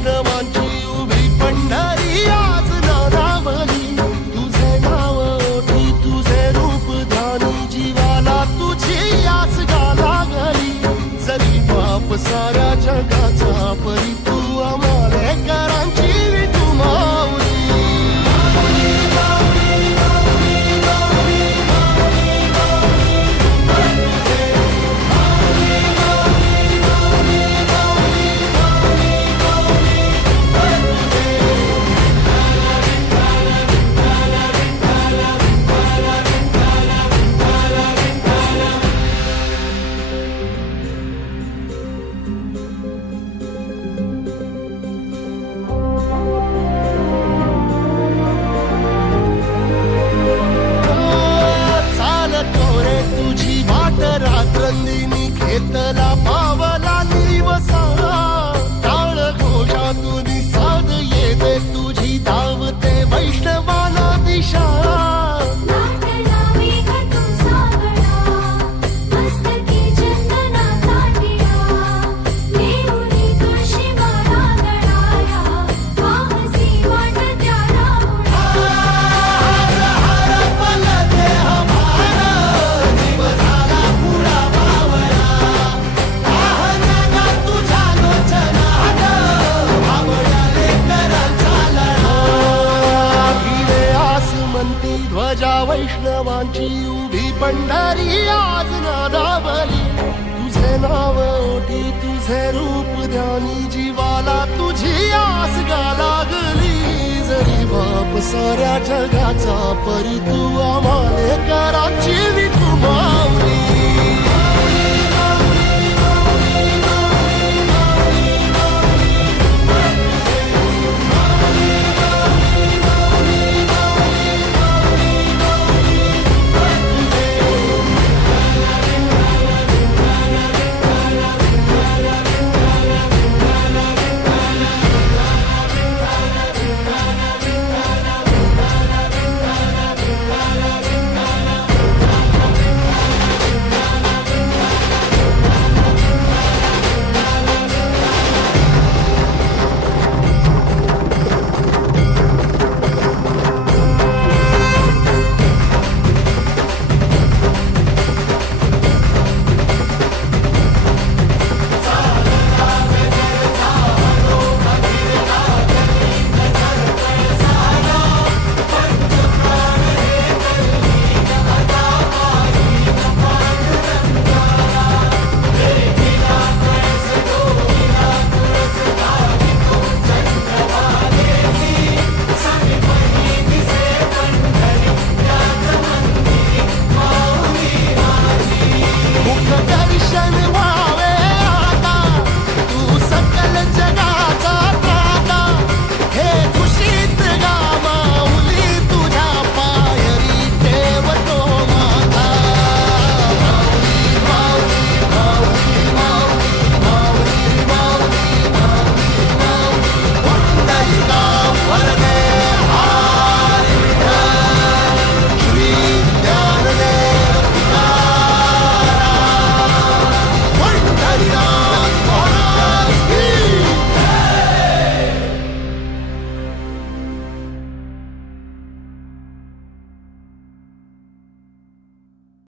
वैष्णवांची उभी पंढरी आज नादावली. तुझे नाव ओठी तुझे रूप ध्यानी जीवाला तुझी आस गा लागली. जरी बाप साऱ्या जगाचा परी तू आमालेकरांची विठू माऊली. रात्रंदिनी घेतला पावला निवसा. टाळ घोषातून साध येते तुझी धावते वैष्णवाला दिशा. ध्वजा वैष्णवांची उभी पंढरी आज नादावली. तुझे नाव ओठी तुझे रूप ध्यानी जीवाला तुझी आस गा लागली. जरी बाप साऱ्या जगाचा परी तू आमालेकरांची विठू माऊली.